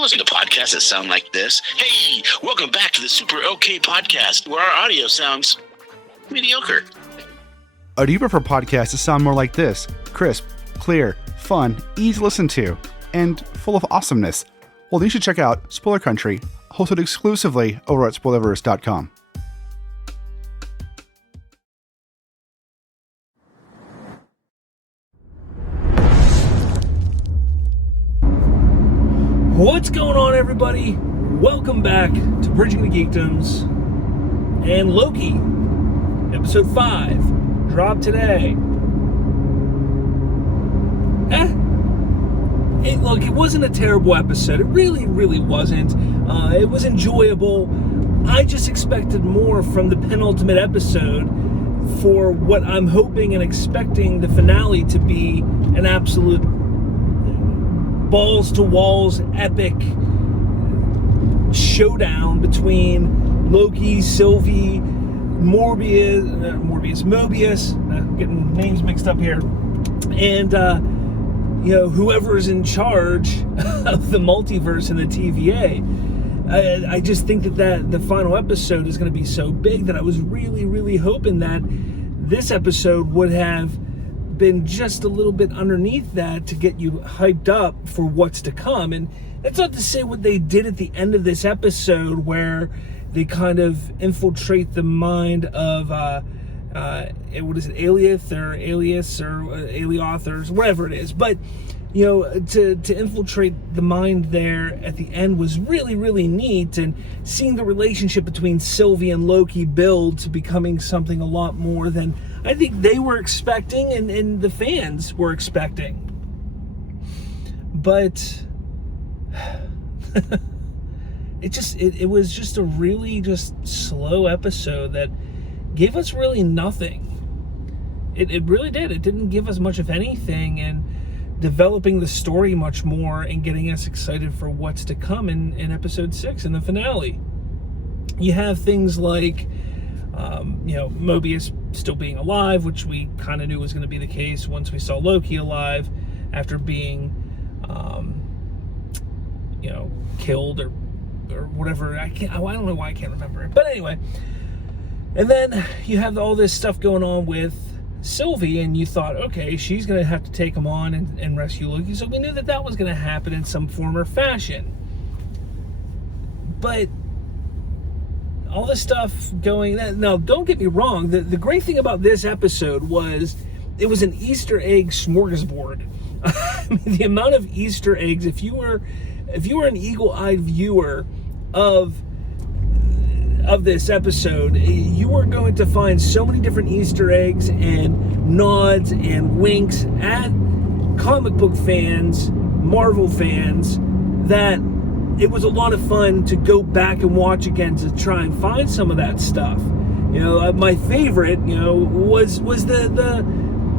you listen to podcasts that sound like this? Hey, welcome back to the Super OK Podcast, where our audio sounds mediocre. Or do you prefer podcasts that sound more like this? Crisp, clear, fun, easy to listen to, and full of awesomeness? Well, then you should check out Spoiler Country, hosted exclusively over at Spoilerverse.com. What's going on, everybody? Welcome back to Bridging the Geekdoms and Loki, episode 5, dropped today. Look, it wasn't a terrible episode. It really wasn't. It was enjoyable. I just expected more from the penultimate episode for what I'm hoping and expecting the finale to be an absolute balls-to-walls epic showdown between Loki, Sylvie, Mobius, getting names mixed up here, and whoever's in charge of the multiverse and the TVA. I just think that the final episode is going to be so big that I was really hoping that this episode would have been just a little bit underneath that to get you hyped up for what's to come. And that's not to say what they did at the end of this episode, where they kind of infiltrate the mind of what is it, Alias or Alioth or whatever it is, but to infiltrate the mind there at the end was really neat, and seeing the relationship between Sylvie and Loki build to becoming something a lot more than I think they were expecting and the fans were expecting. But it was just a really just slow episode that gave us really nothing. It really did. It didn't give us much of anything, and developing the story much more and getting us excited for what's to come in episode 6 in the finale. You have things like Mobius still being alive, which we kind of knew was going to be the case once we saw Loki alive after being killed or whatever. I don't know why I can't remember it, but anyway. And then you have all this stuff going on with Sylvie, and you thought, okay, she's going to have to take him on and rescue Loki. So we knew that was going to happen in some form or fashion. But all this stuff going... Now, don't get me wrong. The great thing about this episode was it was an Easter egg smorgasbord. I mean, the amount of Easter eggs, if you were an eagle-eyed viewer of this episode, you were going to find so many different Easter eggs and nods and winks at comic book fans, Marvel fans, that it was a lot of fun to go back and watch again to try and find some of that stuff. My favorite, was the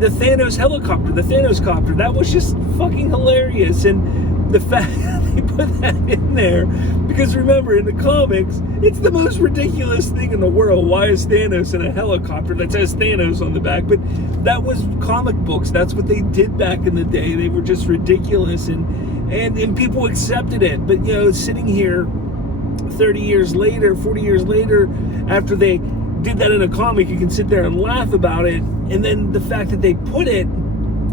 Thanos helicopter, the Thanos copter. That was just fucking hilarious, and the fact that they put that in there, because remember, in the comics, it's the most ridiculous thing in the world. Why is Thanos in a helicopter that says Thanos on the back? But that was comic books. That's what they did back in the day. They were just ridiculous, and people accepted it. But sitting here 30 years later, 40 years later, after they did that in a comic, you can sit there and laugh about it. And then the fact that they put it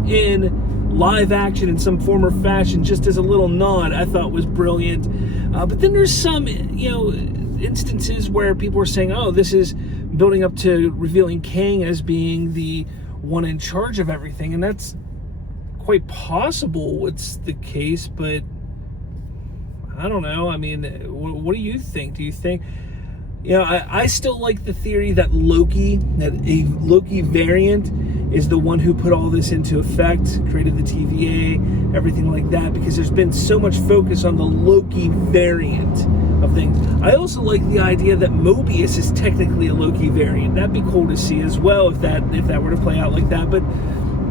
in live action in some form or fashion, just as a little nod, I thought was brilliant. But then there's some, instances where people are saying, oh, this is building up to revealing Kang as being the one in charge of everything. And that's quite possible it's the case, but I don't know. I mean, what do you think? Do you think... I still like the theory that a Loki variant is the one who put all this into effect, created the TVA, everything like that, because there's been so much focus on the Loki variant of things. I also like the idea that Mobius is technically a Loki variant. That'd be cool to see as well if that were to play out like that, but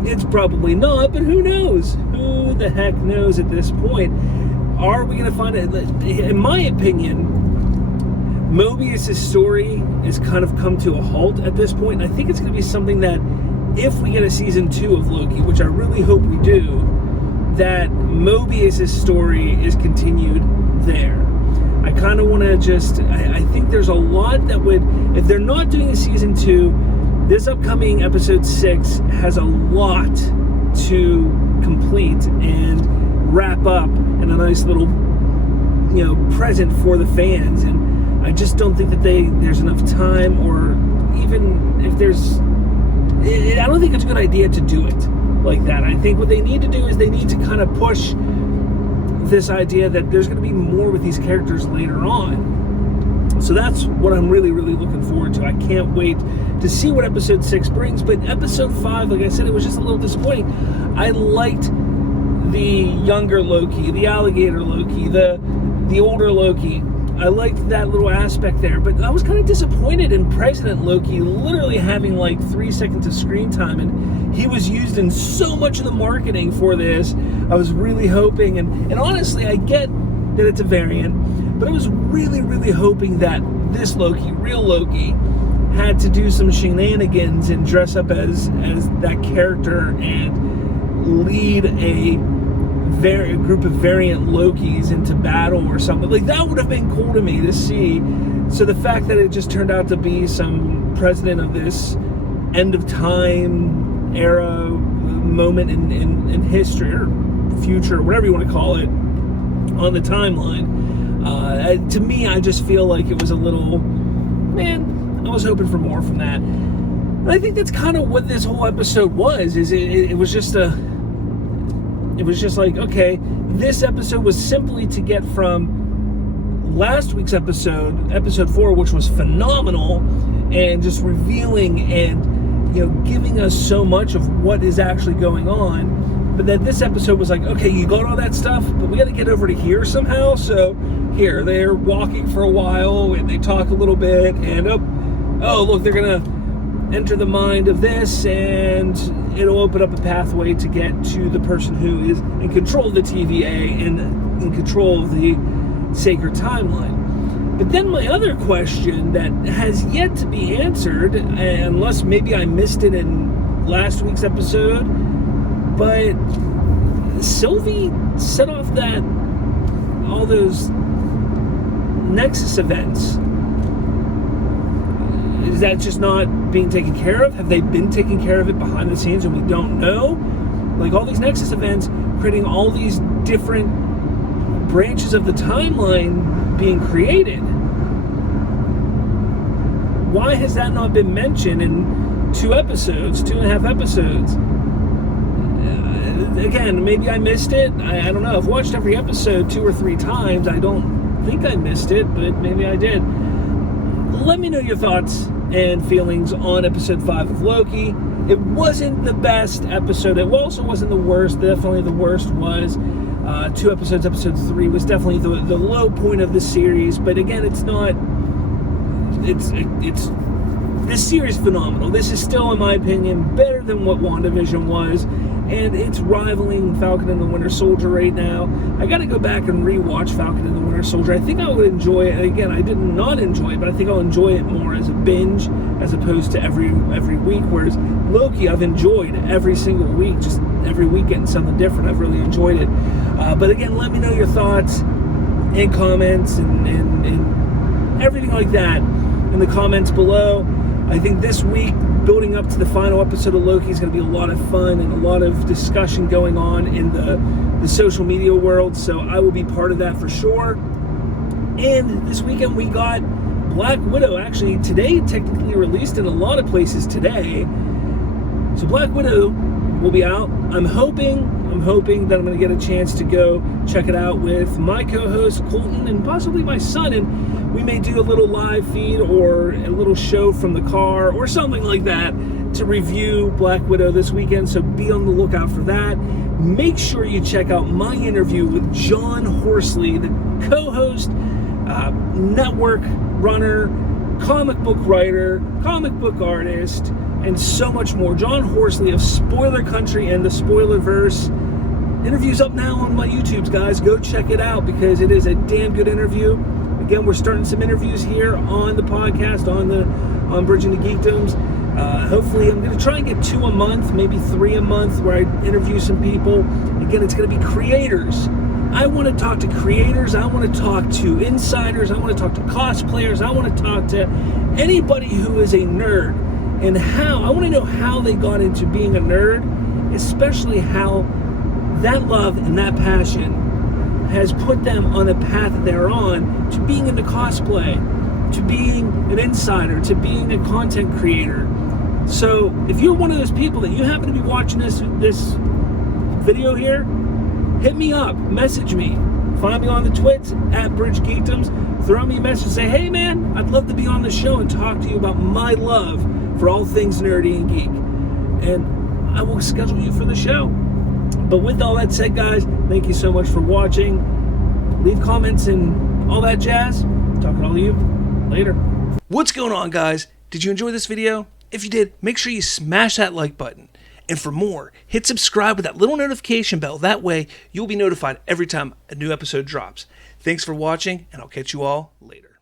it's probably not, but who knows? Who the heck knows at this point? Are we going to find it? In my opinion, Mobius' story has kind of come to a halt at this point, and I think it's going to be something that, if we get a season 2 of Loki, which I really hope we do, that Mobius' story is continued I think there's a lot that would, if they're not doing a season 2, this upcoming episode 6 has a lot to complete and wrap up in a nice little, present for the fans. And I just don't think that there's enough time, or even if there's, I don't think it's a good idea to do it like that. I think what they need to do is they need to kind of push this idea that there's going to be more with these characters later on. So that's what I'm really, really looking forward to. I can't wait to see what episode 6 brings. But episode 5, like I said, it was just a little disappointing. I liked the younger Loki, the alligator Loki, the older Loki. I liked that little aspect there, but I was kind of disappointed in President Loki literally having like 3 seconds of screen time, and he was used in so much of the marketing for this. I was really hoping, and honestly, I get that it's a variant, but I was really, really hoping that this Loki, real Loki, had to do some shenanigans and dress up as that character and lead a group of variant Lokis into battle or something. Like, that would have been cool to me to see. So the fact that it just turned out to be some president of this end of time era moment in history or future, or whatever you want to call it, on the timeline, to me, I just feel like it was a little, I was hoping for more from that. And I think that's kind of what this whole episode was, is it was just like, okay, this episode was simply to get from last week's episode 4, which was phenomenal, and just revealing and, giving us so much of what is actually going on. But then this episode was like, okay, you got all that stuff, but we got to get over to here somehow. So here, they're walking for a while, and they talk a little bit, and oh, look, they're going to enter the mind of this, and it'll open up a pathway to get to the person who is in control of the TVA and in control of the sacred timeline. But then my other question that has yet to be answered, unless maybe I missed it in last week's episode, but Sylvie set off all those Nexus events. Is that just not being taken care of? Have they been taking care of it behind the scenes and we don't know? Like, all these Nexus events creating all these different branches of the timeline being created. Why has that not been mentioned in 2.5 episodes? Again, maybe I missed it. I don't know. I've watched every episode 2 or 3 times. I don't think I missed it, but maybe I did. Let me know your thoughts and feelings on episode 5 of Loki. It wasn't the best episode. It also wasn't the worst. Definitely the worst was 2 episodes. Episode 3 was definitely the low point of the series. But again, it's not. It's this series is phenomenal. This is still, in my opinion, better than what WandaVision was, and it's rivaling Falcon and the Winter Soldier right now. I got to go back and rewatch Falcon and the Winter Soldier. I think I would enjoy it. Again, I did not enjoy it, but I think I'll enjoy it more as a binge as opposed to every week. Whereas Loki, I've enjoyed every single week, just every week getting something different. I've really enjoyed it. But again, let me know your thoughts and comments and everything like that in the comments below. I think this week, building up to the final episode of Loki, is going to be a lot of fun and a lot of discussion going on in the social media world, so I will be part of that for sure. And this weekend we got Black Widow, actually today, technically released in a lot of places today. So Black Widow will be out. I'm hoping that I'm going to get a chance to go check it out with my co-host Colton and possibly my son, and we may do a little live feed or a little show from the car or something like that to review Black Widow this weekend, so be on the lookout for that. Make sure you check out my interview with John Horsley, the co-host, network runner, comic book writer, comic book artist, and so much more. John Horsley of Spoiler Country and the Spoilerverse. Interview's up now on my YouTubes, guys. Go check it out because it is a damn good interview. Again, we're starting some interviews here on the podcast, on Bridging the Geekdoms. Hopefully, I'm going to try and get 2 a month, maybe 3 a month, where I interview some people. Again, it's going to be creators I want to talk to creators, I want to talk to insiders, I want to talk to cosplayers, I want to talk to anybody who is a nerd, and I want to know how they got into being a nerd, especially how that love and that passion has put them on the path that they're on to being into cosplay, to being an insider, to being a content creator. So if you're one of those people that you happen to be watching this video here, hit me up, message me, find me on the twits at Bridge Geekdoms, throw me a message, say, hey man, I'd love to be on the show and talk to you about my love for all things nerdy and geek, and I will schedule you for the show. But with all that said, guys, thank you so much for watching. Leave comments and all that jazz. Talk to all of you later. What's going on, guys? Did you enjoy this video? If you did, make sure you smash that like button. And for more, hit subscribe with that little notification bell. That way, you'll be notified every time a new episode drops. Thanks for watching, and I'll catch you all later.